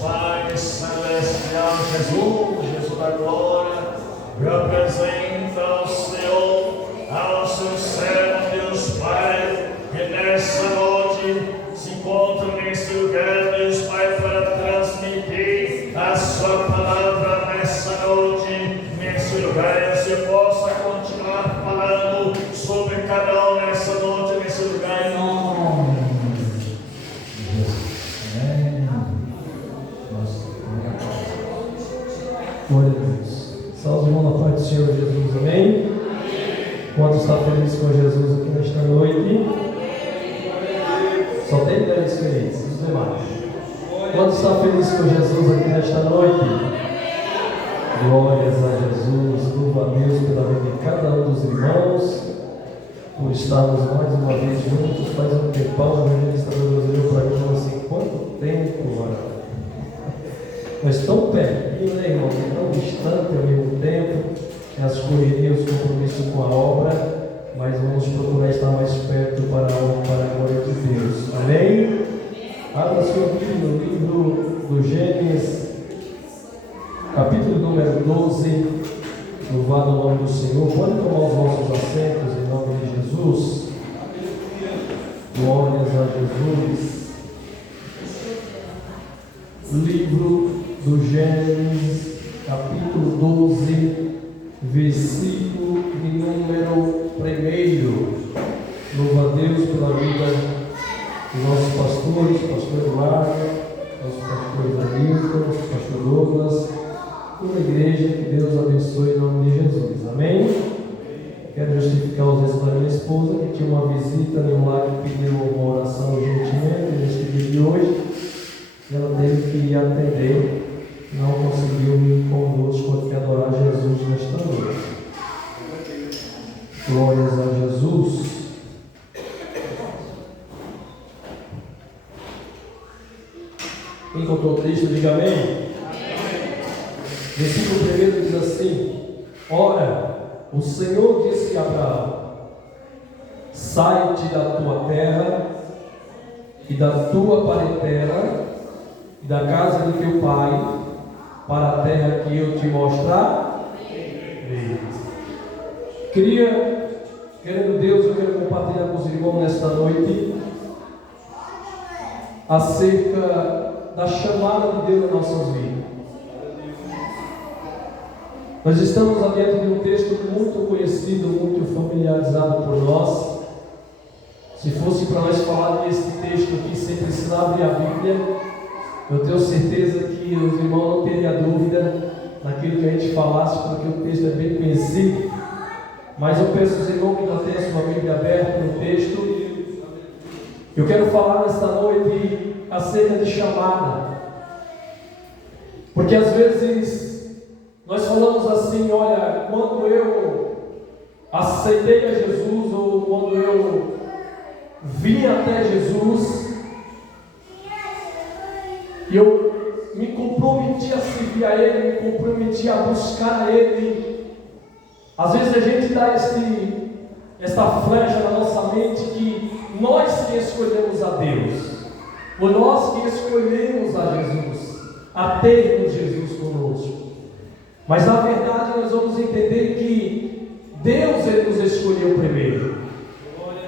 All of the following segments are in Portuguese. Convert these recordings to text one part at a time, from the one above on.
Pai Celestial, Jesus da glória, representa o Senhor ao seu servo, Deus Pai, que nessa noite se encontra nesse lugar, Deus Pai, para transmitir a sua palavra nessa noite, nesse lugar, você possa continuar falando sobre cada um nessa noite, nesse lugar, em nome de Jesus. Amém. Glória a Deus. Salve, irmão, na paz do Senhor Jesus. Amém? Quanto está feliz com Jesus aqui nesta noite? Só tem 10 felizes, os demais. Quanto está feliz com Jesus aqui nesta noite? Glórias a Jesus. Louva a Deus pela vida de cada um dos irmãos, por estarmos mais uma vez juntos. Faz um tempão, o administrador brasileiro para mim falou assim: quanto tempo, mano? Mas tão pertinho, né, irmão? Tão distante ao mesmo tempo, as correrias, os compromissos com a obra, mas vamos procurar estar mais perto para a glória de Deus. Amém? Abra sua Bíblia no livro do Gênesis, capítulo número 12. Louvado o nome do Senhor. Pode tomar os vossos assentos em nome de Jesus. Glórias a Jesus. Livro do Gênesis, capítulo 12, versículo de número 1. Louva a Deus pela vida dos nossos pastores, pastor Eduardo, nosso pastor Danilton, nosso pastor Douglas, toda a igreja, que Deus abençoe em nome de Jesus. Amém? Quero justificar os ausência da minha esposa, que tinha uma visita em um lar que pediu uma oração urgentemente neste dia de hoje. Ela teve que atender, não conseguiu vir conosco aqui adorar Jesus nesta noite. Glórias a Jesus. Quem encontrou o texto, diga amém. Amém. Versículo 1 diz assim: ora, o Senhor disse a Abraão: sai-te da tua terra e da tua parentela e da casa de teu pai, para a terra que eu te mostrar. Querendo Deus, eu quero compartilhar com os irmãos nesta noite acerca da chamada de Deus nas nossas vidas. Nós estamos diante de um texto muito conhecido, muito familiarizado por nós. Se fosse para nós falar desse texto aqui sem precisar abrir a Bíblia, eu tenho certeza que os irmãos não teriam dúvida naquilo que a gente falasse, porque o texto é bem conhecido. Mas eu peço aos irmãos que não tenham sua Bíblia aberta no texto. Eu quero falar nesta noite acerca de chamada. Porque às vezes nós falamos assim: olha, quando eu aceitei a Jesus, ou quando eu vim até Jesus, e eu me comprometi a servir a Ele, me comprometi a buscar a Ele. Às vezes a gente dá esta flecha na nossa mente que nós que escolhemos a Deus, ou nós que escolhemos a Jesus, a termos Jesus conosco. Mas na verdade nós vamos entender que Deus Ele nos escolheu primeiro.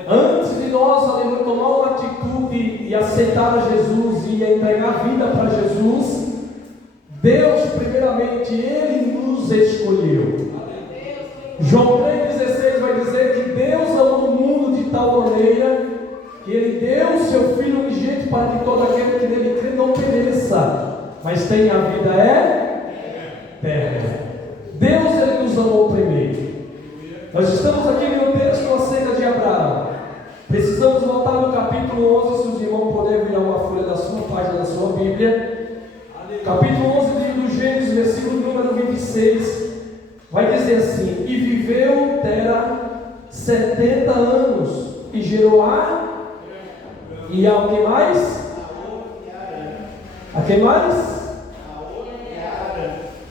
Antes de nós, aleluia, tomar uma atitude e aceitar a Jesus e entregar a vida para Jesus, Deus primeiramente Ele nos escolheu. João 3,16 vai dizer que Deus amou o mundo de tal maneira que Ele deu o seu Filho unigênito para que todo aquele que nele crê não pereça, mas tenha a vida eterna. Deus Ele nos amou primeiro. Nós estamos aqui no texto acerca de Abraão. Precisamos voltar no capítulo 11, se os irmãos puderem virar uma folha da sua página da sua Bíblia. Capítulo 11 do livro do Gênesis, versículo número 26. Vai dizer assim: e viveu Tera 70 anos, e gerou e a quem mais? A quem mais?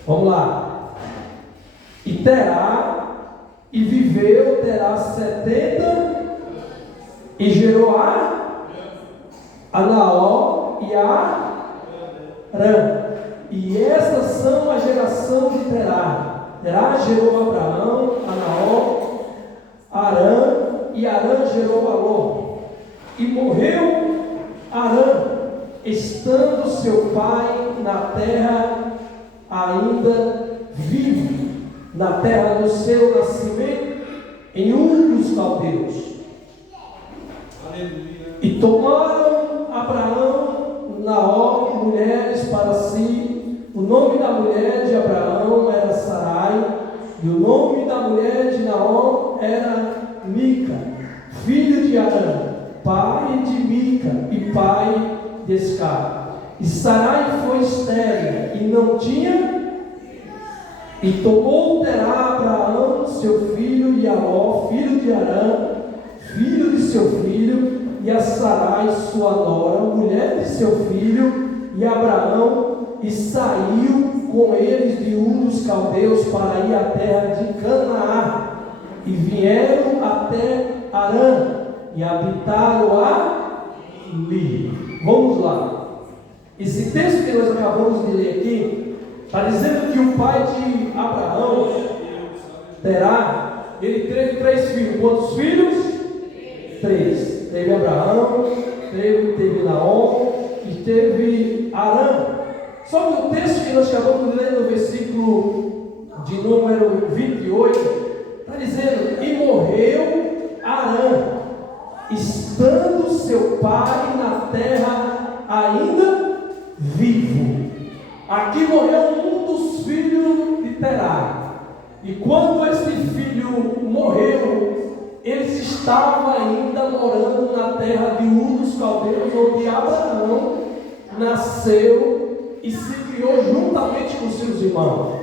Vamos lá. E Terá, e viveu Terá 70 e gerou a Naó e a E estas são a geração de Terá. Terá gerou Abraão, a Naor, Arã, e Arã gerou Aló. E morreu Arã, estando seu pai na terra ainda vivo, na terra do seu nascimento, em dos caldeus. Aleluia. E tomaram Abraão, Naor e mulheres para si. O nome da mulher de Abraão era Sarai, e o nome da mulher de Naor era Mica, filho de Arã, pai de Mica e pai de Escar. E Sarai foi estéril e não tinha. E tomou Terá Abraão, seu filho, e Aló, filho de Arã, filho de seu filho, e a Sarai, sua nora, mulher de seu filho, e Abraão, e saiu com eles de dos caldeus para ir à terra de Canaã. E vieram até Arã, e habitaram ali. Vamos lá. Esse texto que nós acabamos de ler aqui está dizendo que o pai de Abraão, Terá, ele teve 3 filhos. Quantos filhos? 3. Teve Abraão, teve Naor e teve Arã. Só que o texto que nós acabamos de ler no versículo de número 28 está dizendo: e morreu Arã, estando seu pai na terra ainda vivo. Aqui morreu um dos filhos de Terá. E quando esse filho morreu, eles estavam ainda morando na terra de dos caldeus, onde Abraão nasceu e se criou juntamente com seus irmãos.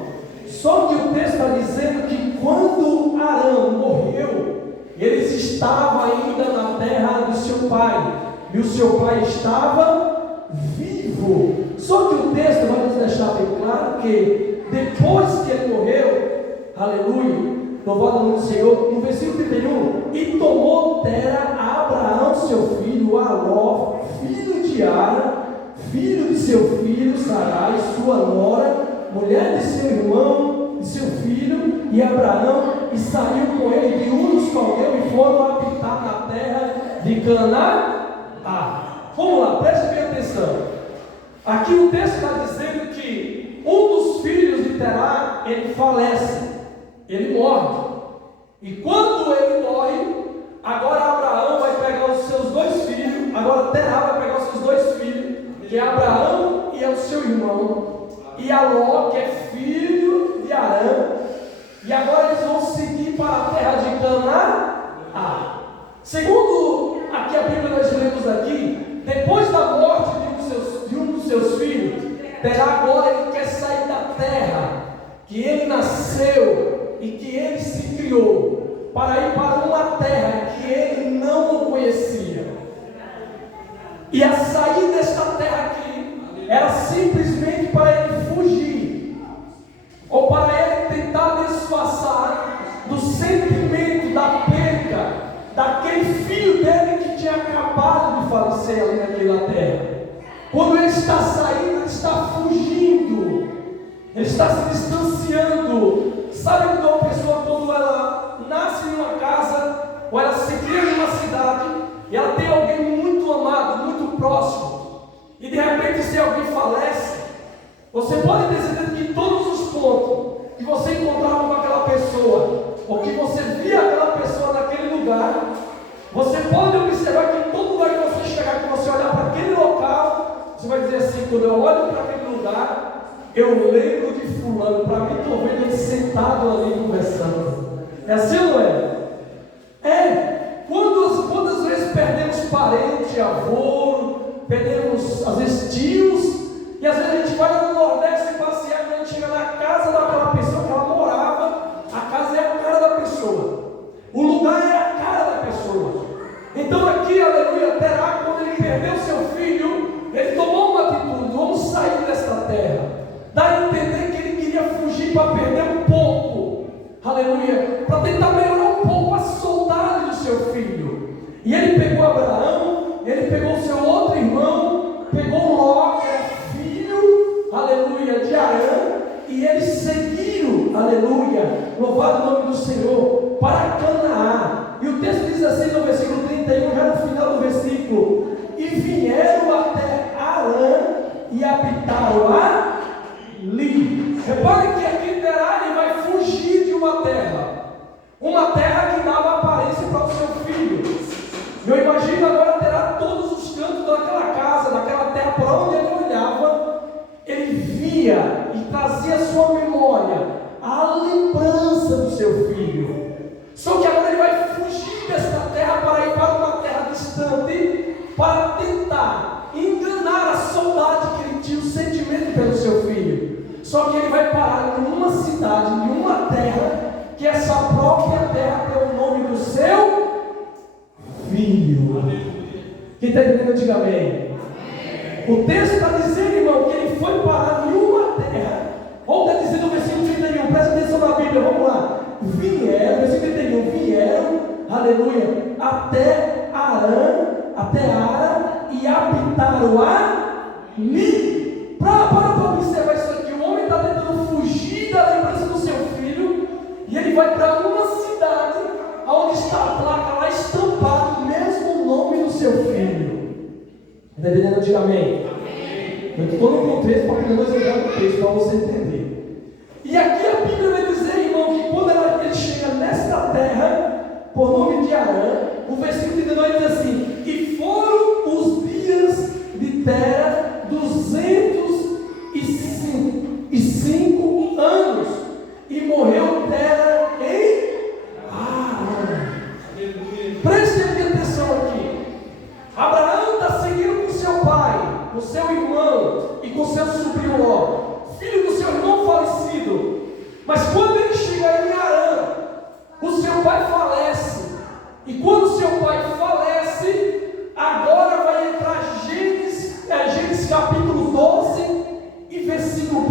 Só que o texto está dizendo que quando Arã morreu, eles estavam ainda na terra do seu pai, e o seu pai estava vivo. Só que o texto vai nos deixar bem claro que depois que ele morreu, aleluia, louvado o nome do Senhor, no versículo 31, e tomou Terá a Abraão seu filho, Aló, filho de Arã, filho de seu filho, Sarai, sua nora, mulher de seu irmão, de seu filho, e Abraão, e saiu com ele de dos caldeus e foram habitar na terra de Canaã. Vamos lá, preste bem atenção. Aqui o texto está dizendo que um dos filhos de Terá, ele falece, ele morre. E quando ele morre, agora Abraão vai pegar os seus 2 filhos, agora Terá vai pegar os seus 2 filhos, que é Abraão e é o seu irmão, e Aló, que é filho de Arã, e agora eles vão seguir para a terra de Canaã. Segundo aqui a Bíblia nós lemos aqui, depois da morte de um dos seus filhos, Terá agora ele quer sair da terra que ele nasceu e que ele se criou, para ir para uma terra que ele não conhecia. E a sair desta terra aqui era simplesmente para ele fugir, ou para ele tentar disfarçar do sentimento da perda daquele filho dele que tinha acabado de falecer ali naquela terra. Quando ele está saindo, ele está fugindo, ele está se distanciando. Sabe quando uma pessoa, quando ela nasce em uma casa, ou ela se cria em uma cidade, e ela tem alguém muito amado, muito próximo, e de repente se alguém falece, você pode ter certeza que todos os pontos que você encontrava com aquela pessoa, ou que você via aquela pessoa naquele lugar, você pode observar que em todo lugar que você chegar, que você olhar para aquele local, você vai dizer assim: quando eu olho para aquele lugar, eu lembro de fulano, para mim estou vendo ele sentado ali conversando. É assim ou não é? Quantas vezes perdemos parente, avô, perdemos às vezes tios, e às vezes a gente vai no Nordeste passear, quando a gente chega na casa daquela pessoa que ela morava, a casa é a cara da pessoa, o lugar é a cara da pessoa. Então aqui, aleluia, Terá, quando ele perdeu seu filho, ele tomou uma atitude: vamos sair desta terra. Dá a entender que ele queria fugir para perder um pouco, aleluia, para tentar melhorar um pouco a saudade do seu filho. E ele pegou Abraão, ele pegou seu outro irmão, pegou Ló, que era filho louvado o nome do Senhor, para Canaã. E o texto diz assim no versículo 31, já no final do versículo: e vieram até Arã e habitaram ali. Repare que aqui Terá, ele vai fugir de uma terra que dava aparência para o seu filho. Eu imagino agora Terá todos os cantos daquela casa, daquela terra, por onde ele olhava, ele via e trazia à sua memória a lembrança do seu filho. Só que agora ele vai fugir desta terra para ir para uma terra distante, para tentar enganar a saudade que ele tinha, o sentimento pelo seu filho. Só que ele vai parar em uma cidade, em uma terra, que essa própria terra tem o nome do seu filho. Quem está entendendo, diga amém. O texto está dizendo, irmão, que ele foi parar em uma terra. Olha, está dizendo no versículo 31, presta atenção na Bíblia, vamos lá. Vieram, versículo 31, vieram, aleluia, até Arã, e habitaram ali. Para observar isso aqui, o homem está tentando fugir da lembrança do seu filho, e ele vai para uma cidade, onde está a placa lá estampada, o mesmo nome do seu filho. Está entendendo? Diga amém. Eu estou no contexto para que nós olhamos o texto, para você entender. E aqui a Bíblia vai dizer, irmão, que quando ele chega nesta terra, por nome de Arã, o versículo 39 diz assim: e foram os dias de Tera 205 anos, e morreu Tera em Arã. Preste atenção aqui. Abraão está seguindo com seu pai, com seu irmão e com seu sobrinho Ló, filho do seu irmão falecido. Mas quando ele chega em Arã, o seu pai falece. E quando seu pai falece, agora vai entrar Gênesis capítulo 12 e versículo 1.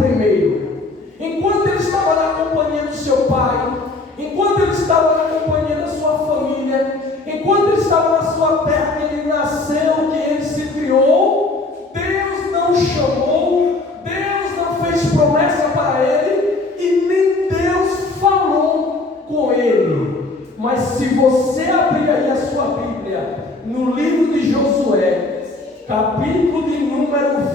Enquanto ele estava na companhia do seu pai, enquanto ele estava na companhia da sua família, enquanto ele estava na sua terra, que ele nasceu, que ele se criou, Deus não o chamou, Deus não fez promessa para ele, e nem Deus falou com ele. Mas se você abrir aí a sua Bíblia, no livro de Josué, capítulo de número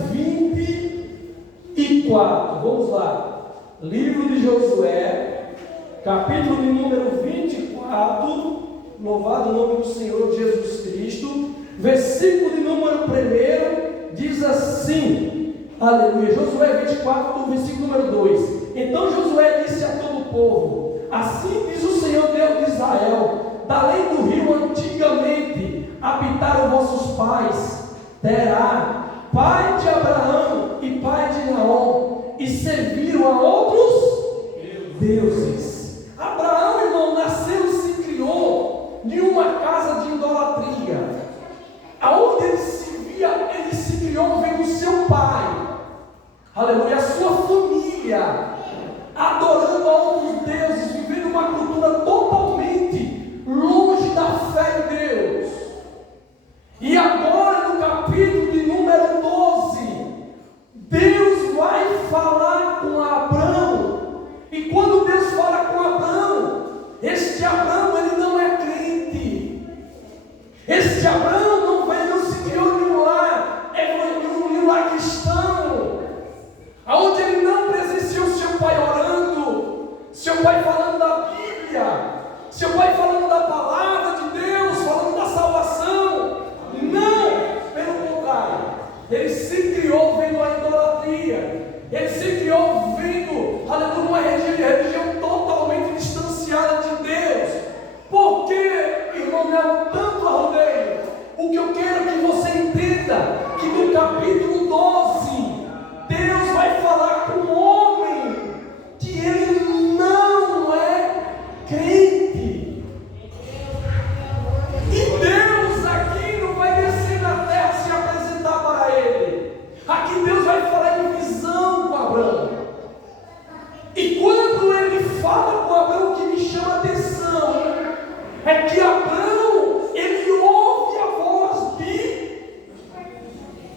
24, vamos lá, livro de Josué, capítulo de número 24, louvado o nome do Senhor Jesus Cristo, versículo de número 1, diz assim, aleluia, Josué 24, versículo número 2, então Josué disse a todo o povo: assim diz o Senhor Deus de Israel, da além do rio antigamente habitaram vossos pais, Terá, pai de Abraão e pai de Naom, e serviram a outros deuses. Abraão, irmão, nasceu e se criou em uma casa de idolatria. Aonde ele se via, ele se criou vendo seu pai, aleluia, a sua família, adorando a outros deuses, vivendo uma cultura totalmente longe da fé em Deus. E agora no capítulo de número 12, Deus vai falar com Abraão. E quando Deus fala com Abraão, este Abraão, ele não é crente. Este Abraão não se criou em um lar, em um lar cristão, aonde ele não presenciou seu pai orando, seu pai falando da Bíblia, seu pai falando da palavra de Deus, falando da salvação. Não, pelo contrário, ele se criou vendo a idolatria, ele se criou vendo, aleluia, uma religião totalmente distanciada de Deus. Porque, irmão, não é tanto arrodeio. O que eu quero que você entenda, que no capítulo 12, Deus vai falar com o homem que ele não é crente. E Deus aqui não vai descer na terra se apresentar para ele. Aqui Deus vai falar em visão com Abraão. E quando ele fala com Abraão, o que me chama a atenção é que Abraão, ele ouve a voz de...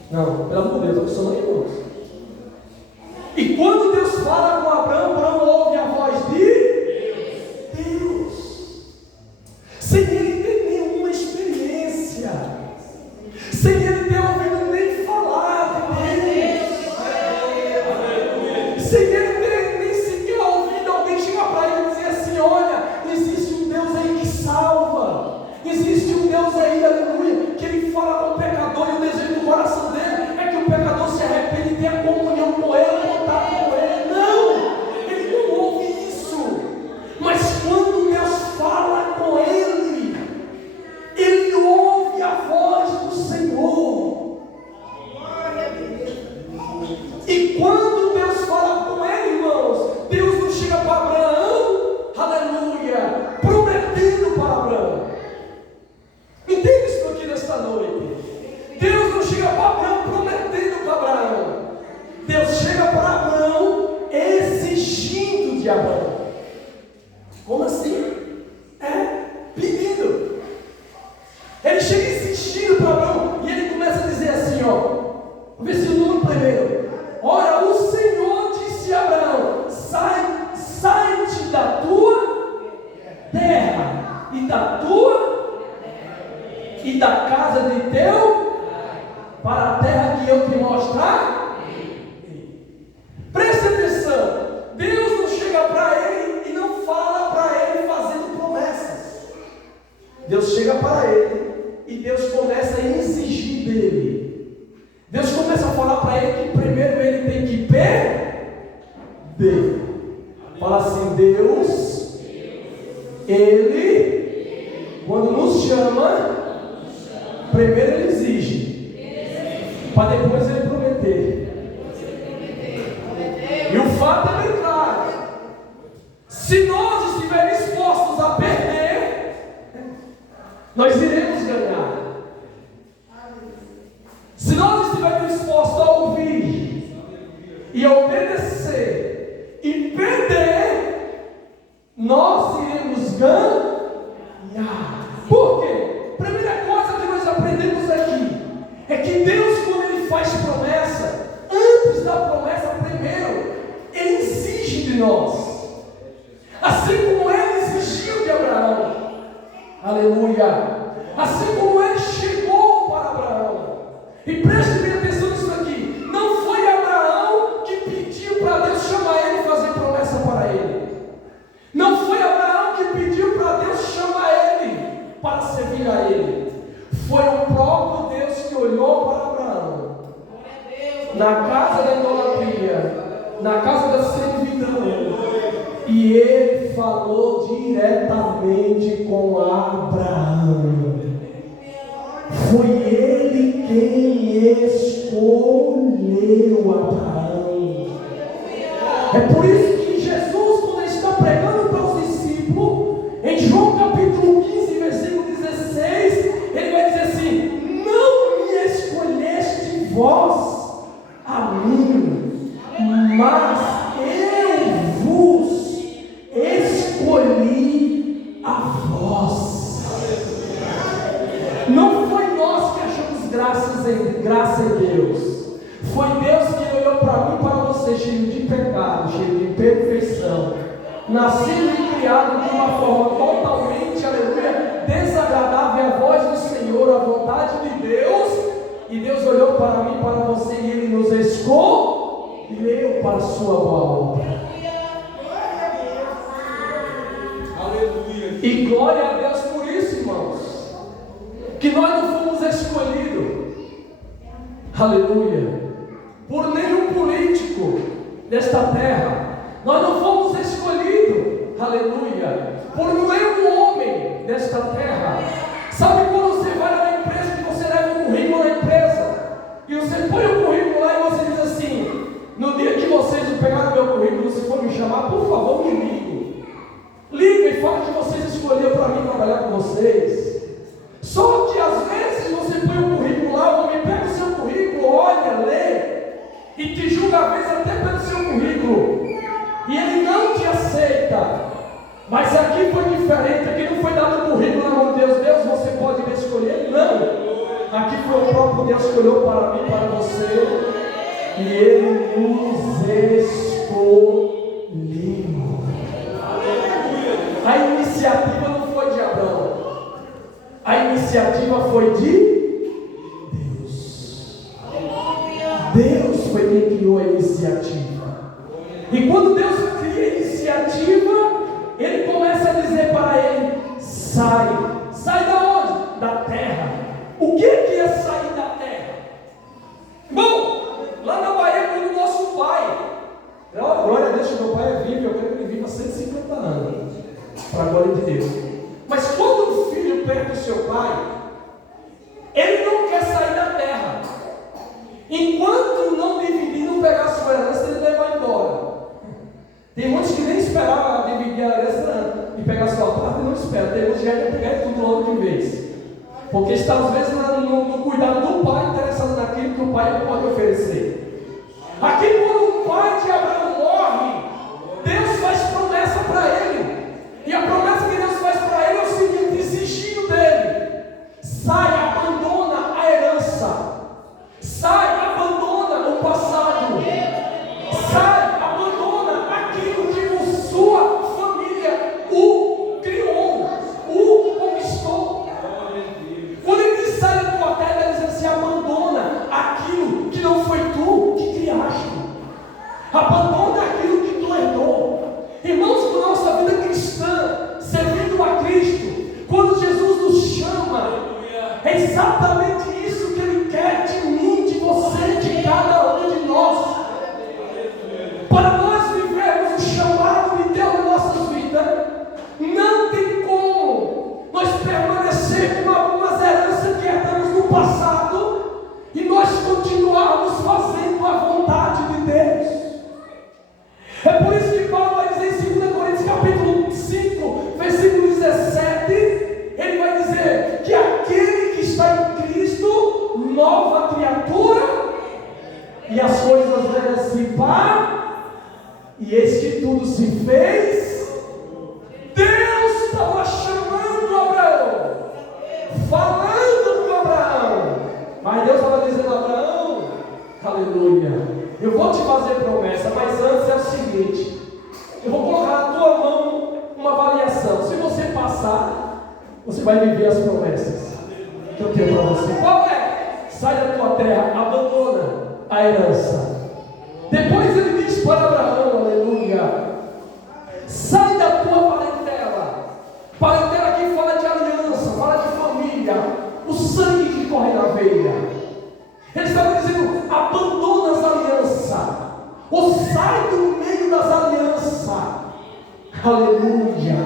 Não, pelo amor de Deus, a pessoa não irmãos. E quando Deus fala com Abraão, Abraão ouve a voz de... repente ter a comunhão com Ele, contato com Ele. Não! Ele não ouve isso. Mas quando Deus fala com ele, ele ouve a voz do Senhor. E quando Deus fala com ele, irmãos, Deus não chega para Abraão, aleluia, prometendo para Abraão. Entende isso aqui nesta noite? Deus não chega para Abraão prometendo para Abraão. Deus chega para Abraão exigindo de Abraão. Como assim? Pedindo. Ele chega insistindo para Abraão e ele começa a dizer assim, versículo 1. Ora, o Senhor disse a Abraão: sai-te da tua terra e da casa de teu para a terra que eu te mostrar. Preste atenção. Deus não chega para ele e não fala para ele fazendo promessas. Deus chega para ele e Deus começa a exigir dele. Deus começa a falar para ele que primeiro ele tem que pedir. Fala assim: Deus, Ele, quando nos chama, primeiro Ele exige, para depois Ele prometer. E o fato é bem claro: se nós estivermos dispostos a perder, nós iremos ganhar. Se nós estivermos dispostos a ouvir e a obedecer e perder, nós iremos ganhar. Por quê? Primeira coisa que nós aprendemos aqui é que Deus, quando Ele faz promessa, antes da promessa, primeiro Ele exige de nós, assim como Ele exigiu de Abraão. Aleluia! Assim como Ele chegou para Abraão. E preste bem atenção nisso aqui. Não foi Abraão que pediu para Deus chamar ele e fazer promessa para ele. Não foi Abraão que pediu para Deus chamar ele para servir a ele. Foi o próprio Deus que olhou para Abraão na casa da idolatria, na casa da servidão, e ele falou diretamente com Abraão. Foi ele quem escolheu Abraão. É por isso que Jesus, quando ele está pregando para os discípulos, em João capítulo 15, versículo 16, ele vai dizer assim: não me escolheste vós a mim, mas eu vos escolhi a vós. Não foi nós que achamos graça em Deus. Foi Deus que olhou para mim e para você, cheio de pecado, cheio de imperfeição, nascido e criado de uma forma totalmente, aleluia, desagradável à voz do Senhor, à vontade de Deus. E Deus olhou para mim e para você e Ele nos escolheu para a sua boa obra. Aleluia. E glória a Deus por isso, irmãos, que nós não fomos escolhidos, aleluia, por nenhum político desta terra. Nós não fomos escolhidos, aleluia, por nenhum homem desta terra. Sabe quando você vai na empresa que você leva um currículo na empresa e você põe o currículo lá e você diz assim: no dia que vocês pegarem o meu currículo, se for me chamar, por favor, me ligue. Liga e fala que vocês escolheram para mim trabalhar com vocês. Só que às vezes você põe o currículo lá, o homem pega o seu currículo, olha, lê e te julga às vezes até pelo seu currículo, e ele não te aceita. Mas aqui foi diferente. Aqui não foi dado o currículo na mão de Deus: Deus, você pode me escolher. Não, aqui foi o próprio Deus que olhou para mim e para você, e Ele nos escolheu. A iniciativa não foi de Abraão, a iniciativa foi de Deus. Deus foi quem criou a iniciativa. E quando Deus cria a iniciativa, Ele começa a dizer para ele: sai. Sai da onde? Da terra. O que é sair da terra? Bom, lá na Bahia viva 150 anos, para a glória de Deus. Mas quando o filho perde o seu pai, ele não quer sair da terra. Enquanto não dividir, não pegar a sua herança, ele vai embora. Tem muitos que nem esperavam dividir a herança e pegar a sua parte e não esperam. Tem muitos que já querem pegar tudo logo de vez. Porque está às vezes no cuidado do pai, interessado naquilo que o pai pode oferecer. Aqui quando o pai de Abraão morre, Deus faz promessa para ele. E a promessa que Deus faz para ele é o seguinte: exigindo dele: sai, abandona a herança. Sai, abandona o passado. Sai, abandona aquilo que sua família o criou, o conquistou. Quando ele diz sai da tua terra, ele diz assim: abandona aquilo que não foi tu que criaste. Abandona aquilo que tu herdou. Irmãos, na nossa vida cristã, servindo a Cristo, quando Jesus nos chama, é exatamente isso que Ele quer de mim, de você, de cada um de nós. Para nós vivermos o chamado de Deus na nossa vida, não tem como nós permanecer com algumas heranças que herdamos no passado e nós continuarmos fazendo a vontade de Deus. É por isso que Paulo vai dizer em 2 Coríntios capítulo 5, versículo 17, ele vai dizer que aquele que está em Cristo, nova criatura, e as coisas velhas se vão, e eis que tudo se fez. Deus estava chamando Abraão, falando com Abraão, mas Deus estava dizendo: Abraão, aleluia, eu vou te fazer promessa, mas antes é o seguinte: eu vou colocar na tua mão uma avaliação. Se você passar, você vai viver as promessas que eu tenho para você. Qual é? Sai da tua terra, abandona a herança. Depois ele diz para Abraão, aleluia, sai da tua parentela. Parentela aqui fala de aliança, fala de família, o sangue que corre na veia. Ele estava dizendo: abandona as alianças, ou sai do meio das alianças. Aleluia,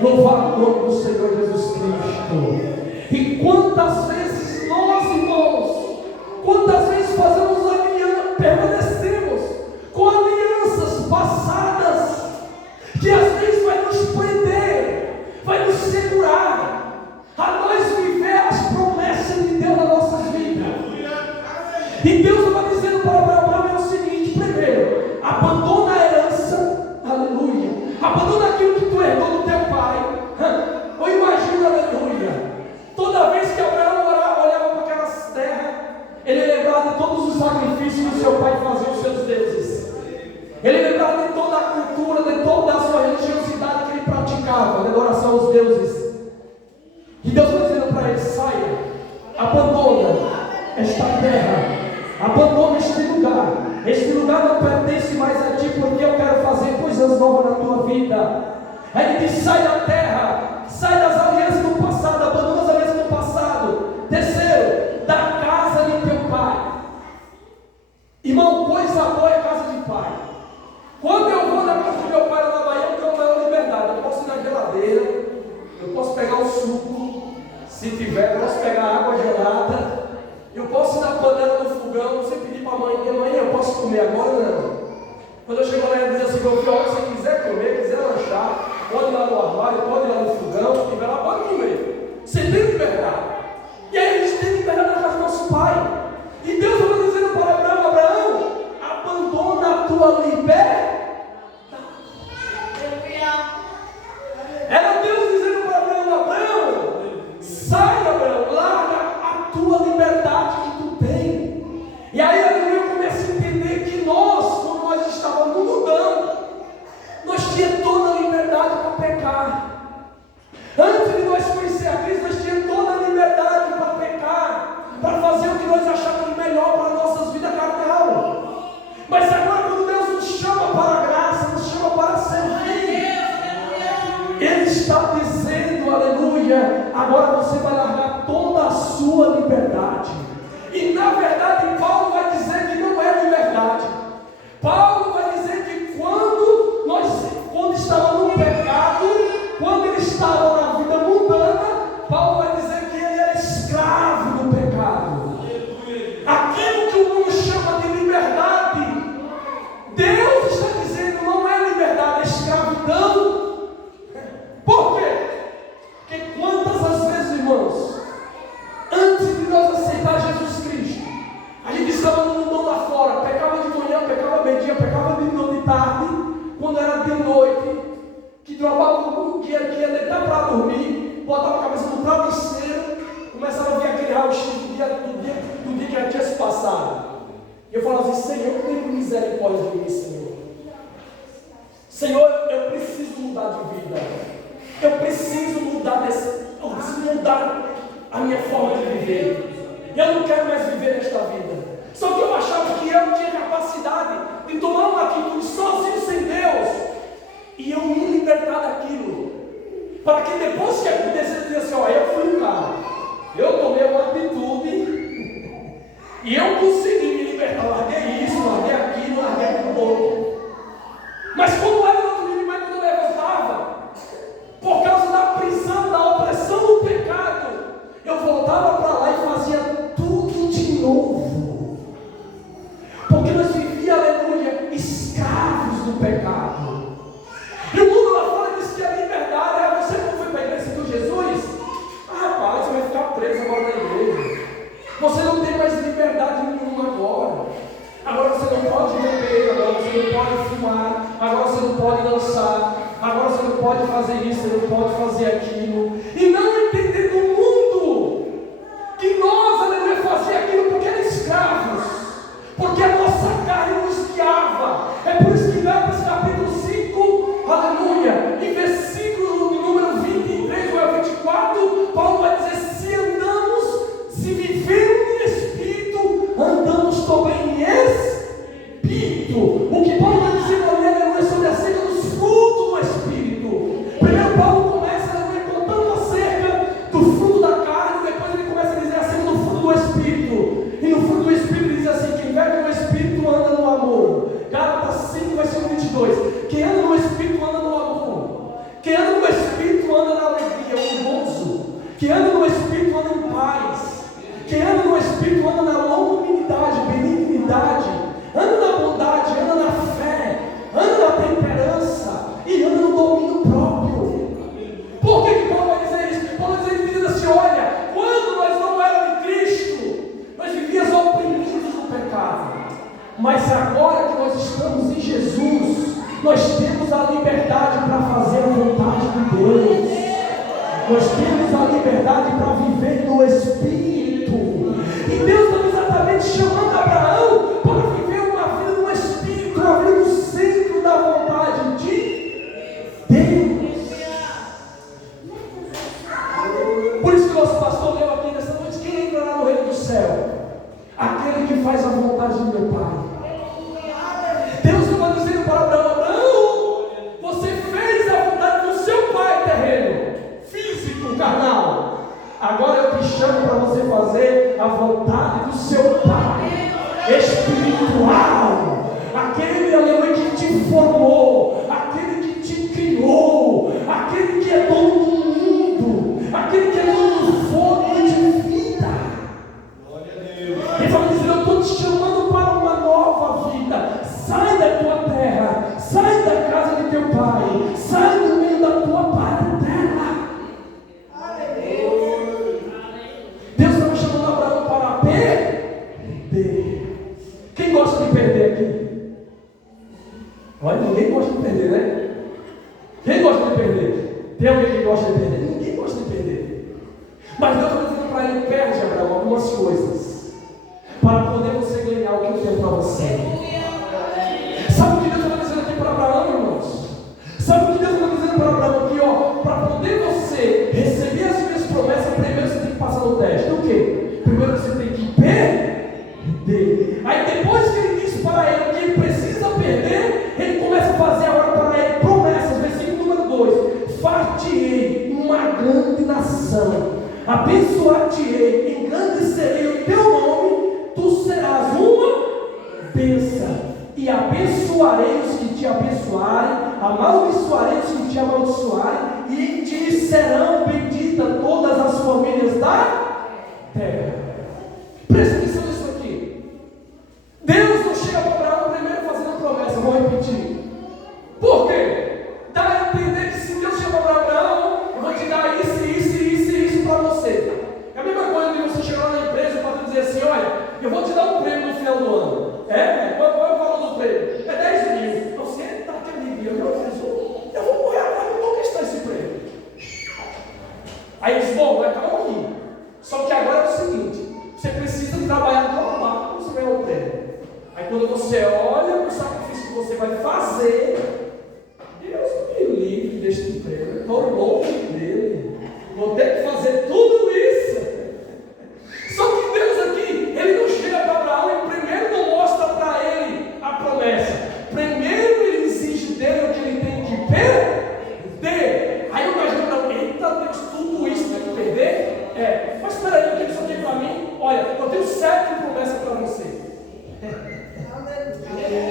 louvado o nome do Senhor Jesus Cristo. E quantas vezes nós, irmãos, quantas vezes fazemos aliança, permanecemos com alianças passadas, que às vezes vai nos prender, vai nos segurar a nós viver as promessas de Deus nas nossas vidas. E Deus estava dizendo para Abraão é o seguinte: primeiro, abandona a herança, aleluia, abandona aquilo que tu herdou do teu pai. Ou imagina, aleluia, toda vez que Abraão olhava para aquelas terras, ele lembrava de todos os sacrifícios que o seu pai fazia aos seus deuses. Ele lembrava de toda a cultura, de toda a sua religiosidade que ele praticava, de adoração aos deuses. E Deus está dizendo para ele: saia, abandona esta terra, abandona este lugar. Este lugar não pertence mais a ti, porque eu quero fazer coisas novas na tua vida. Aí ele diz: sai da terra, sai das alianças do passado, abandona as alianças do passado. Terceiro, da casa de teu pai. Irmão, coisa boa é casa de pai. Quando eu vou na casa do meu pai lá na Bahia, eu tenho a maior liberdade. Eu posso ir na geladeira, eu posso pegar o suco, se tiver, eu posso pegar água gelada, eu posso ir na panela do fogão, você pedir para a mãe: mãe, eu posso comer agora? Não. Quando eu chego lá, ele diz assim: meu filho, se você quiser comer, quiser lanchar, pode ir lá no armário, pode ir lá no fogão, se tiver lá, pode comer. Você tem liberdade. E aí a gente tem liberdade na casa do nosso pai. E Deus estava dizendo para Abraão: Abraão, abandona a tua liberdade. Era Deus dizendo para Abraão: Abraão, sai, Abraão, larga a tua liberdade que tu tem. E aí eu começo a entender que nós, quando nós estávamos mudando, nós tínhamos toda a liberdade para pecar. Antes de nós conhecer a Cristo, nós tínhamos toda a liberdade para pecar, para fazer o que nós achávamos melhor para as nossas vidas carnal. Mas agora, quando Deus nos chama para quando era de noite, que trabalhava um dia que ia deitar para dormir, botava a cabeça no travesseiro, começava a ver aquele raio-x do dia que já tinha se passado. E eu falava assim: Senhor, tem misericórdia de mim, Senhor. Senhor, eu preciso mudar de vida. Eu preciso mudar a minha forma de viver. Eu não quero mais viver nesta vida. Só que eu achava que eu tinha capacidade de tomar uma atitude sozinho, sem Deus, e eu me libertar daquilo, para que depois que acontecesse, eu dizia assim: ó, eu fui um cara, eu tomei uma atitude e eu consegui me libertar. Larguei isso, larguei aquilo outro. Mas quando era no outro dia, mas quando eu levantava, por causa da prisão, da opressão do pecado, eu voltava para lá e fazia tudo de novo. Porque nós vivíamos, aleluia, escravos do pecado. E o mundo lá fora diz que a liberdade é você não foi para a igreja do Jesus. Rapaz, você vai ficar preso agora na igreja. Você não tem mais liberdade nenhuma agora. Agora você não pode beber, agora você não pode fumar, agora você não pode dançar, agora você não pode fazer isso, você não pode fazer aquilo. E não entender do mundo que nós, aleluia, fazia aquilo porque eram escravos, porque a nossa carne nos guiava. É por isso que Gálatas capítulo 5, aleluia, em versículo número 23 ou 24, Paulo vai dizer: se vivemos em Espírito, andamos também em Espírito. O que Paulo vai dizer é sobre acerca dos frutos do Espírito. Primeiro Paulo começa contando acerca do fruto da carne, depois ele começa a dizer acerca do fruto do Espírito. E no fruto do Espírito ele diz assim: quem vive no Espírito anda no amor. Gálatas 5, versículo 22. Quem anda no Espírito anda no amor. Quem anda no Espírito anda na alegria, no gozo. Quem anda no Espírito anda em paz. Quem anda no Espírito anda na longanimidade, benignidade, anda na bondade, anda na fé, anda na temperança e anda no domínio próprio. Por que Paulo vai dizer isso? Paulo vai dizer assim: olha, quando nós não éramos de Cristo, nós vivíamos oprimidos no pecado. Mas agora que nós estamos em Jesus, nós temos a liberdade para fazer a vontade de Deus. Nós temos a liberdade para viver no Espírito. E Deus está exatamente chamando Abraão para viver uma vida no Espírito, uma vida no centro da vontade de Deus. Por isso que o nosso pastor leu aqui nessa noite: quem entrará no reino do céu? Aquele que faz a vontade do meu Pai. Deus não está dizendo para Abraão: Abraão, você fez a vontade do seu pai terreno, físico, carnal. Agora eu te chamo para você fazer a vontade do seu Pai espiritual, aquele, aleluia, que te formou, aquele que te criou, aquele que é dono do mundo, aquele que é dono do fogo de vida. Ele vai dizer: eu estou te chamando para uma nova vida. Sai da tua terra, sai da casa de teu pai, sai do meio da tua parentela. Deus estava chamando Abraão para perder. Quem gosta de perder aqui? Olha, ninguém gosta de perder, né? Quem gosta de perder? Tem alguém que gosta de perder? Ninguém gosta de perder. Mas Deus está dizendo para ele: perde, Abraão, algumas coisas, para poder você ganhar o que eu tenho para você. Sabe o que Deus está dizendo aqui para Abraão, irmãos? Sabe o que Deus está dizendo para Abraão aqui, ó? Para poder você receber as minhas promessas, primeiro você tem que passar no teste. O quê? Primeiro você tem que perder. Aí depois que ele diz para ele que ele precisa perder, ele começa a fazer agora para ele promessas. Versículo número 2: far-te-ei uma grande nação, abençoar-te-ei, engrandecerei o teu nome, tu serás uma bênção. E abençoarei os que te abençoarem, amaldiçoarei os que te amaldiçoarem, e em ti serão benditas todas as famílias da terra. Presta atenção nisso aqui. Deus não chega para Abraão primeiro fazendo promessa. Vou repetir. Por quê? Dá a entender que se Deus chega para Abraão, eu vou te dar isso para você. É a mesma coisa de você chegar lá na empresa para dizer assim: olha, eu vou te dar um prêmio no final do ano. Qual é o valor do prêmio? É 10 mil. Você está aqui, amigo. você olha para o sacrifício que você vai fazer, Deus me livre deste emprego, estou louco dele, vou ter que fazer tudo isso. Só que Deus aqui, Ele não chega para Abraão e primeiro não mostra para ele a promessa. Primeiro Ele exige dele o que ele tem que perder. Aí eu imagino para ele, eita Deus, tudo isso tem que perder? Mas espera aí, o que isso tem para mim? Olha, eu tenho 7 promessas para você.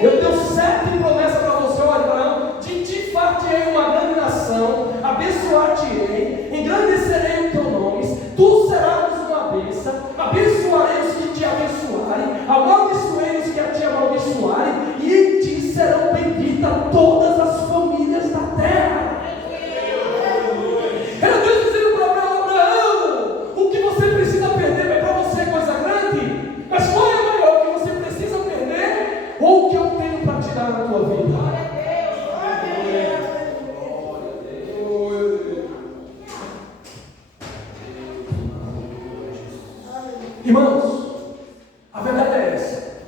Eu tenho 7 promessas para você, olha, Abraão. De ti fartei uma grande nação, abençoar-te-ei, engrandecerei o teu nome, tu serás uma bênção, abençoarei os que te abençoarem, amaldiçoarei os que te amaldiçoarem, e em ti serão benditas todas as famílias da terra. Era Deus dizendo para Abraão, o que você precisa perder é para você coisa grande, mas qual é o maior que você precisa perder, ou o que eu tenho para te dar na tua vida? Irmãos, a verdade é essa.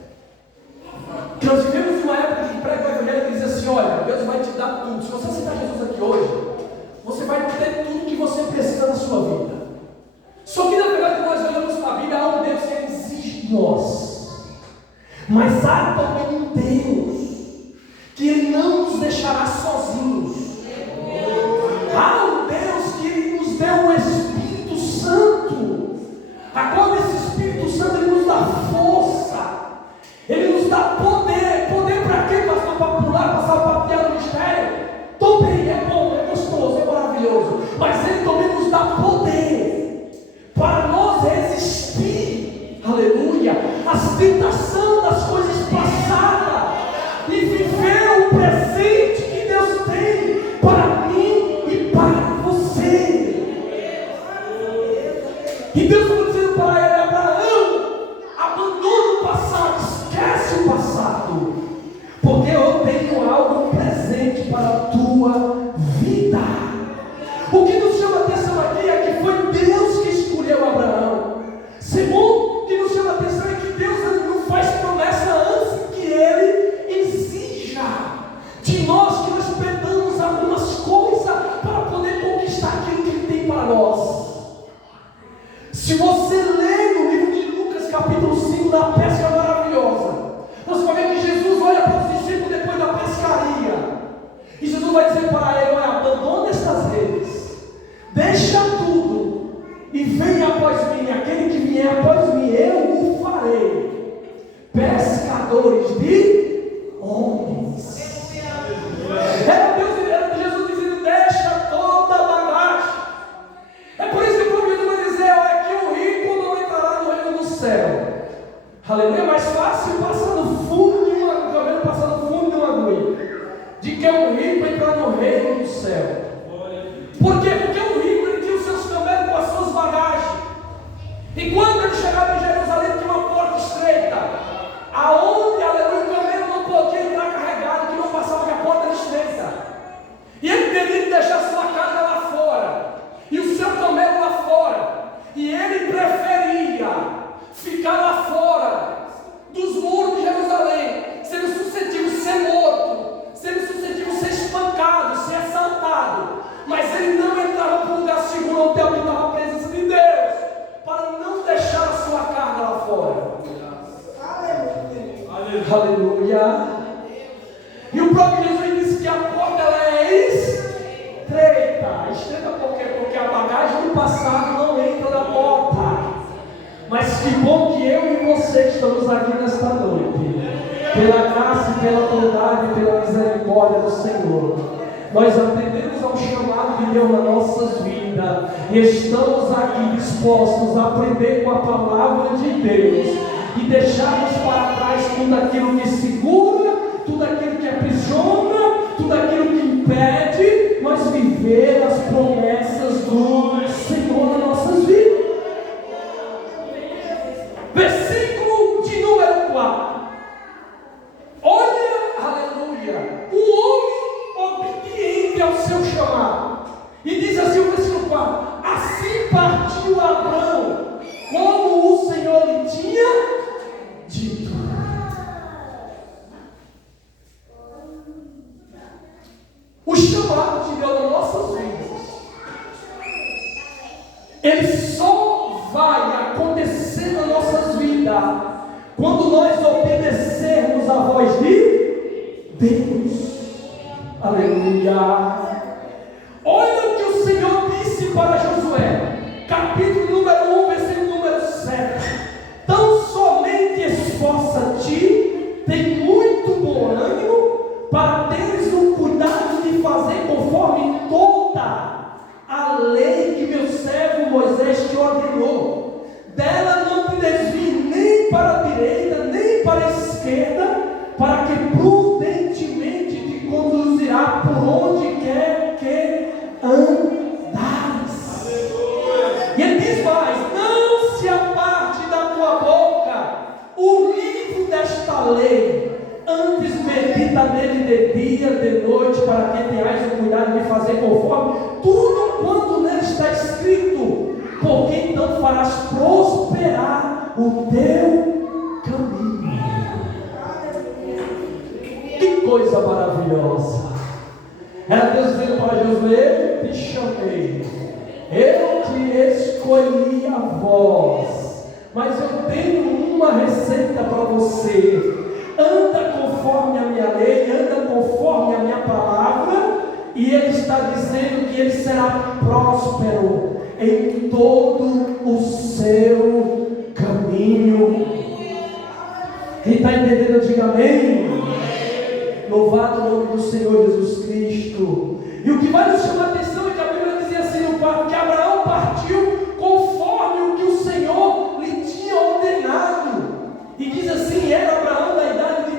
Que nós vivemos uma época de prego evangelho que diz assim: olha, Deus vai te dar tudo. Se você aceitar Jesus aqui hoje, você vai ter tudo que você precisa na sua vida. Só que na verdade nós olhamos para a Bíblia, há um Deus que exige de nós. Mas há também um Deus que Ele não nos deixará sozinhos. Há um Deus que Ele nos deu o Espírito Santo. Agora esse Espírito Santo Ele nos dá força, Ele nos dá poder. Poder para quê, pastor? Para pular, passar o papel no mistério? Também é bom, é gostoso, é maravilhoso. Mas Ele também nos dá poder para nós resistir, aleluia, às tentações das coisas passadas e viver o presente que Deus tem para mim e para você. E Deus está dizendo para ele: Abraão, abandona o passado, esquece o passado, porque eu tenho algo presente para a tua vida. O que nos chama a atenção aqui é que foi Deus que escolheu Abraão. Segundo, o que nos chama a atenção é que Deus não faz promessa antes que Ele exija de nós que nós perdamos algumas coisas para poder conquistar aquilo que Ele tem para nós. Se você ler no livro de Lucas, capítulo 5, da pesca maravilhosa, você vai ver que Jesus olha para os discípulos depois da pescaria, e Jesus vai dizer para ele: olha, abandona estas redes, deixa tudo, e venha após mim. Aquele que vier após mim, eu o farei pescadores de homens. Era Jesus dizendo: deixa toda a bagagem. É por isso que o profeta vai dizer: olha, que o rico não entrará no reino do céu. Aleluia. É mais fácil passar no fundo de uma agulha, passar no fundo de uma agulha, de que um rico entrar no reino do céu. Por quê? Porque o rico ele tinha os seus camelos com as suas bagagens. E quando ele chegava em Jerusalém, tinha uma porta estreita, aonde, aleluia, o camelo não podia entrar carregado, que não passava, que a porta era estreita. E ele teria que deixar sua carga lá fora e o seu camelo lá fora, e ele preferia ficar lá fora dos muros de Jerusalém, sendo suscetível de ser morto, sendo suscetível de ser espancado, ser assaltado, mas ele não entrava para um lugar seguro onde habitava a presença de Deus, para não deixar a sua carga lá fora. Aleluia. Aleluia. E o próprio Jesus disse que a porta ela é estreita. Estreita por quê? Porque a bagagem do passado não entra na porta. Mas que bom que eu e você estamos aqui nesta noite, pela graça e pela bondade e pela misericórdia do Senhor. Nós atendemos ao chamado de Deus nas nossas vidas e estamos aqui dispostos a aprender com a palavra de Deus e deixarmos para trás tudo aquilo que segura, tudo aquilo que aprisiona, tudo aquilo que impede nós viver as promessas do Senhor nas nossas vidas. Versículo de número 4. Olha, aleluia, o homem obediente ao seu chamado. E diz assim o versículo 4: assim partiu Abraão, como o Senhor lhe tinha dito. O chamado de Deus nas nossas vidas, ele só vai acontecer nas nossas vidas quando nós obedecermos a voz de Deus. Aleluia. Olha o que o Senhor disse para Josué, capítulo número 1, versículo número 7. Tão somente esforça-te, tem muito bom ânimo, para teres o cuidado de fazer conforme toda a lei que meu servo Moisés te ordenou. Dela não te desvie nem para a direita, nem para a esquerda, para que prudentemente te conduzirá por onde quer que andares. E ele diz mais: não se aparte da tua boca o livro desta lei, antes medita nele de dia, de noite, para que tenhas o cuidado de fazer conforme tudo quanto nele está escrito, porque então farás prosperar o teu caminho. Que coisa maravilhosa! Era Deus dizendo para Josué: eu te chamei, eu te escolhi a voz, mas eu tenho uma receita para você. Anda conforme a minha lei, anda conforme a minha palavra, e ele está dizendo que ele será próspero em todo o seu caminho. Quem está entendendo, diga amém. Louvado o nome do Senhor Jesus Cristo. E o que vai nos chamar a atenção é que a Bíblia dizia assim no quarto, que Abraão partiu conforme o que o Senhor lhe tinha ordenado. E diz assim: era Abraão da idade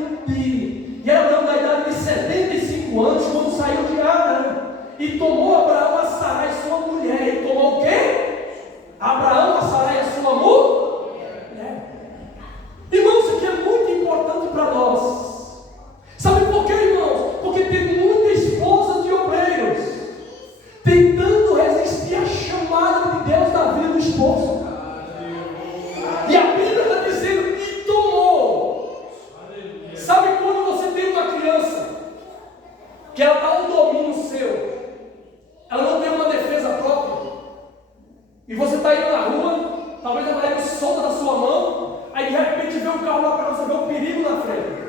de 75 anos quando saiu de Arã, e tomou Abraão a Sarai sua mulher. E tomou o quê? Abraão a Sarai a sua mulher. Irmãos, isso aqui é muito importante para nós. Sabe por quê, irmãos? Porque tem muitas esposas de obreiros tentando resistir à chamada de Deus na vida do esposo. E a Bíblia está dizendo que tomou. Sabe quando você tem uma criança que ela dá um domínio seu, ela não tem uma defesa própria, e você está indo na rua, talvez ela vai solta da sua mão, aí de repente vê um carro lá para você, vê um perigo na frente.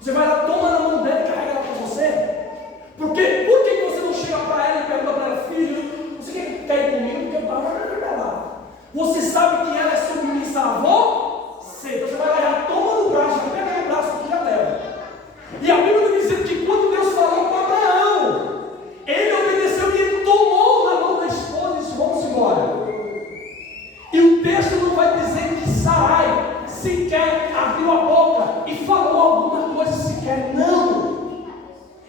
Você vai lá, toma na mão dela e carrega ela para você. Por que você não chega para ela e pergunta para ela: filho, você quer ir comigo? Porque eu vou lá. Você sabe que ela é submissa a você. Então você vai lá, já toma no braço, já pega no braço que já leva. E a Bíblia está dizendo que quando Deus falou com Abraão, ele obedeceu e ele tomou na mão da esposa e disse: vamos embora. E o texto não vai dizer que Sarai sequer abriu a boca e falou alguma coisa sequer. Não.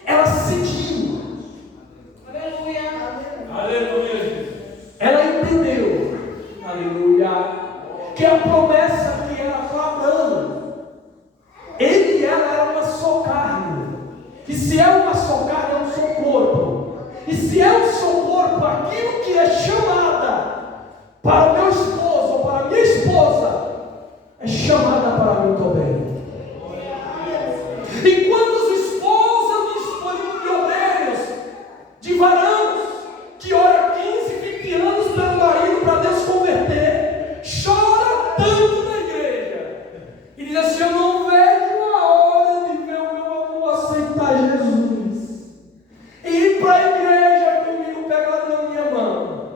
Ela seguiu. Aleluia. Aleluia. Ela entendeu. Aleluia. Que a promessa que era para Abraão, ele e ela eram uma só carne. E se é uma só carne, é um só corpo. E se é um só corpo, aquilo que é chamada para o meu esposo ou para a minha esposa é chamada para mim também. E quantas esposas de obreiros, de varões, que ora 15, 20 anos pelo marido para Deus converter, chora tanto na igreja e diz assim: eu não vejo a hora de ver o meu amor aceitar Jesus e ir para a igreja comigo pegado na minha mão,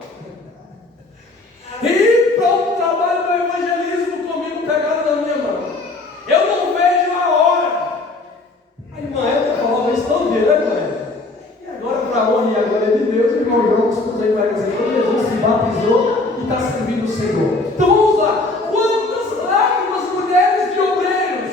ir para o trabalho do evangelismo comigo pegado na minha mão. Eu não vejo a hora. A irmã Eva falava isso todo dia, né, irmã? E agora, para a honra e a glória de Deus, o irmão João escuta aí, vai dizer: quando Jesus se batizou e está servindo o Senhor. Então vamos lá. Quantas lágrimas, mulheres de obreiros,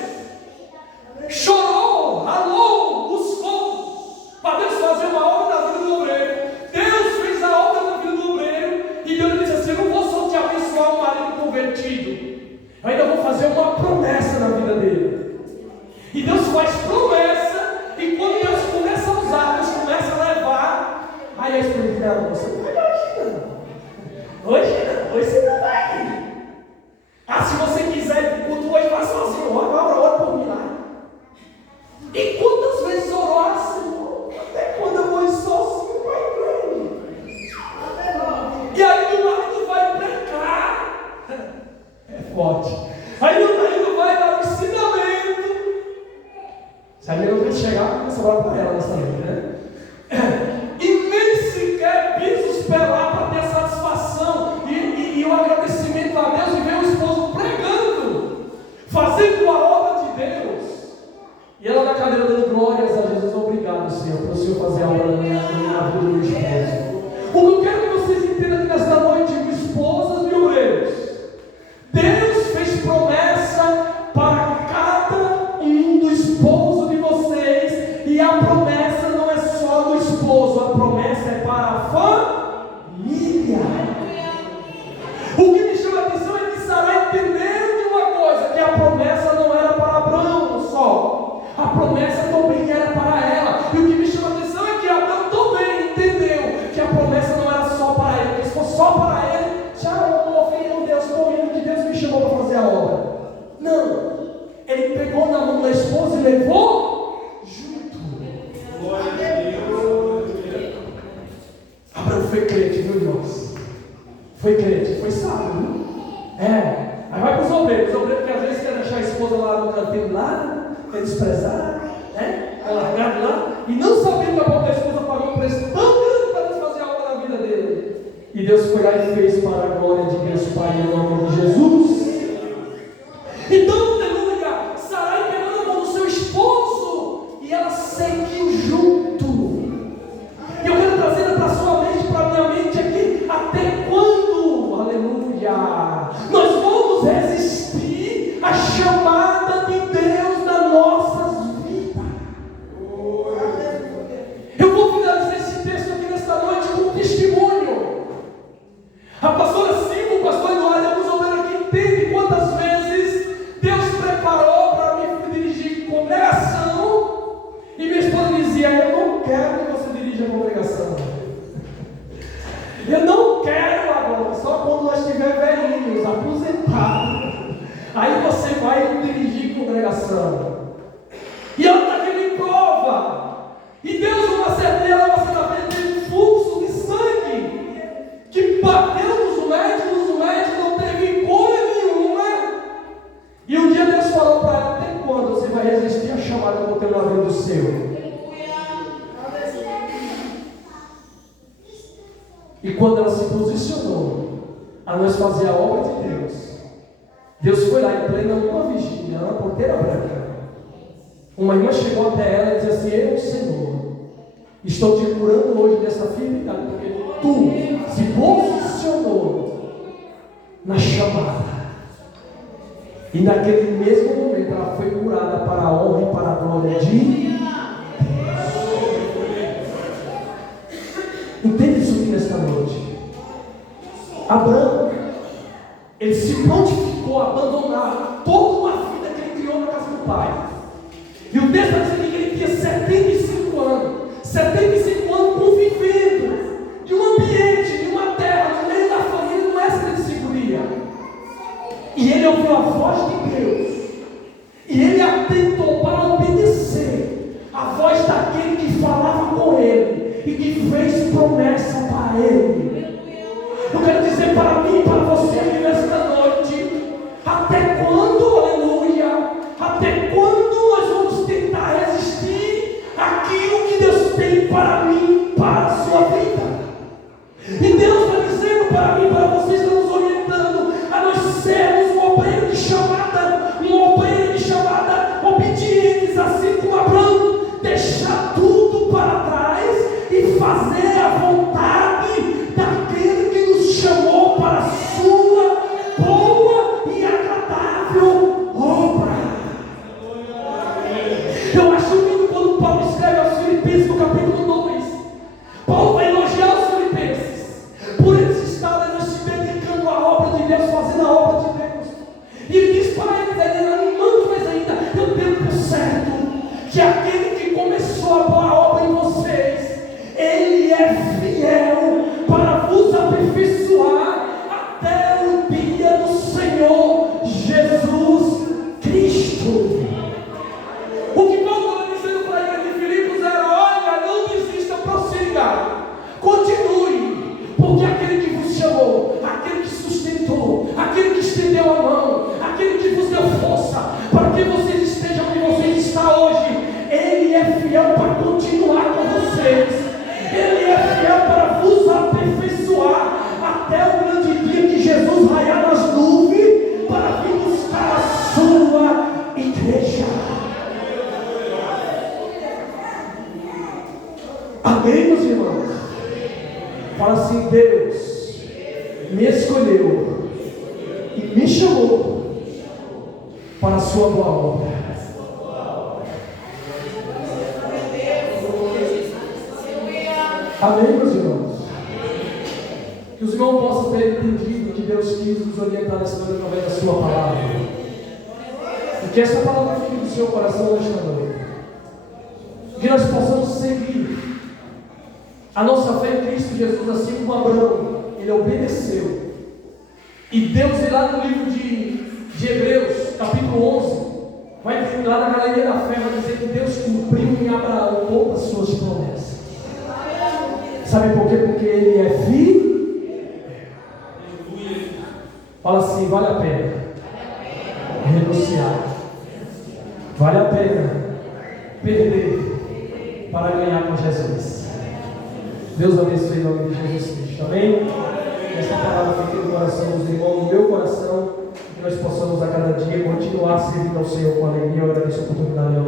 chorou, ralou os fogos para Deus fazer uma obra na vida do obreiro. Deus fez a obra na vida do obreiro e Deus disse assim: eu não vou só te abençoar um marido convertido, eu ainda vou fazer uma promessa na vida dele. E Deus faz promessa, e quando Deus começa a usar, Deus começa a levar, aí a esposa diz: não, você não vai hoje não, hoje você não vai. Ah, se você quiser ir para o culto hoje, vá sozinho, ora por mim lá. E quantas vezes orou assim: até quando eu vou Aí eu vou chegar e começar a orar para ela nessa noite, né? E nem sequer quis esperar para ter satisfação e o agradecimento a Deus e ver o esposo pregando, fazendo a obra de Deus. E ela na cadeira dando glórias a Jesus. Obrigado, Senhor, por o Senhor fazer a obra na minha vida do meu esposo. O que eu quero que vocês entendam aqui nesta noite, esposas e obreiros, Deus fez promessa para cada um do esposo de vocês, e a promessa não é só do esposo, a promessa é para a família. O que me chama a atenção é que Sara entendeu de uma coisa, que a promessa não era para Abraão só, a promessa também era para ela. E o que me chama a atenção é que Abraão também entendeu que a promessa não era só para ele, porque se fosse só para ele, já ofendeu Deus, estou indo que Deus me chamou para fazer a obra. Não, ele pegou na mão da esposa e levou junto. Abraão foi crente, viu, irmãos? Foi crente, foi sábio, viu? Aí vai para os obreiros que às vezes querem deixar a esposa lá no cantinho lá, quer desprezar, é largado lá, e não sabia que a mão da esposa pagou um preço tão grande para desfazer a obra na vida dele. E Deus foi lá e fez para a glória de Deus Pai, em nome de Jesus. Então, aleluia, Sarai pegou na mão do seu esposo e ela seguiu junto. E eu quero trazer para a sua mente, para a minha mente aqui, até quando, aleluia, nós vamos resistir à chamada de Deus nas nossas vidas. Eu vou finalizar esse texto aqui nesta noite com um testemunho. A pastora Silva, o pastor Eduardo, alguns obreiros aqui entendem quantas vezes Deus preparou para me dirigir congregação, e minha esposa dizia: eu não quero que você dirija a congregação, eu não quero agora, só quando nós estivermos velhinhos, aposentados, aí você vai dirigir congregação. E ela está querendo prova, e Deus, uma certeza, você está vendo um fluxo de sangue que bateu nos médicos, os médicos não teve cura nenhuma. E um dia Deus falou para ela: até quando você vai resistir à chamada que eu vou ter na vida do seu? E quando ela se posicionou a nós fazer a obra de Deus, Deus foi lá em plena uma vigília, na porteira branca. Uma irmã chegou até ela e disse assim: eu, Senhor, estou te curando hoje dessa enfermidade, porque tu se posicionou na chamada. E naquele mesmo momento ela foi curada para a honra e para a glória de Deus. Entende isso aqui nesta noite? Abraão, ele se prontificou a abandonar toda uma vida que ele criou na casa do pai. E o texto está dizendo que ele tinha 75 anos. 75 anos convivendo de um ambiente, de uma terra, no meio da família, não é 75 dias. E ele ouviu a voz de Deus, e ele atentou para obedecer a voz daquele que falava com ele e que fez promessa para ele. Eu quero dizer para mim e para você nesta noite: até quando, aleluia, até quando nós vamos tentar resistir àquilo que Deus tem para mim, para a sua vida? E Deus está dizendo para mim, para vocês, está nos orientando a nós sermos um obreiro de chamada, obedientes, assim como Abraão, deixar tudo para trás e fazer a vontade daquele que nos chamou para a sua boa e agradável obra. Eu acho lindo quando Paulo escreve aos Filipenses, no capítulo 2, Paulo vai elogiar os filipenses por eles estarem se dedicando à obra de Deus, fazendo a obra de Deus. E ele diz para eles, animando mais ainda: eu tenho por certo que aquele que começou a boa obra em vocês, ele é fiel para vos aperfeiçoar até o dia do Senhor Jesus Cristo. O que Paulo estava dizendo para a igreja de Filipos era: olha, Amém, meus irmãos? Fala assim: Deus me escolheu e me chamou para a sua boa obra. Amém, meus irmãos? Que os irmãos possam ter entendido que Deus quis nos orientar nessa noite através da sua palavra. E que essa palavra fique no seu coração hoje na noite. Que nós possamos seguir a nossa fé em Cristo Jesus, assim como Abraão, ele obedeceu. E Deus, lá no livro de Hebreus, capítulo 11, vai lá na galeria da fé, vai dizer que Deus cumpriu em Abraão todas as suas promessas. Sabe por quê? Porque ele é filho. Fala assim: vale a pena renunciar, vale a pena perder para ganhar com Jesus. Deus abençoe em nome de Jesus Cristo. Amém? Esta palavra fique no coração dos irmãos, no meu coração, que nós possamos a cada dia continuar servindo ao Senhor com alegria. Eu agradeço a oportunidade de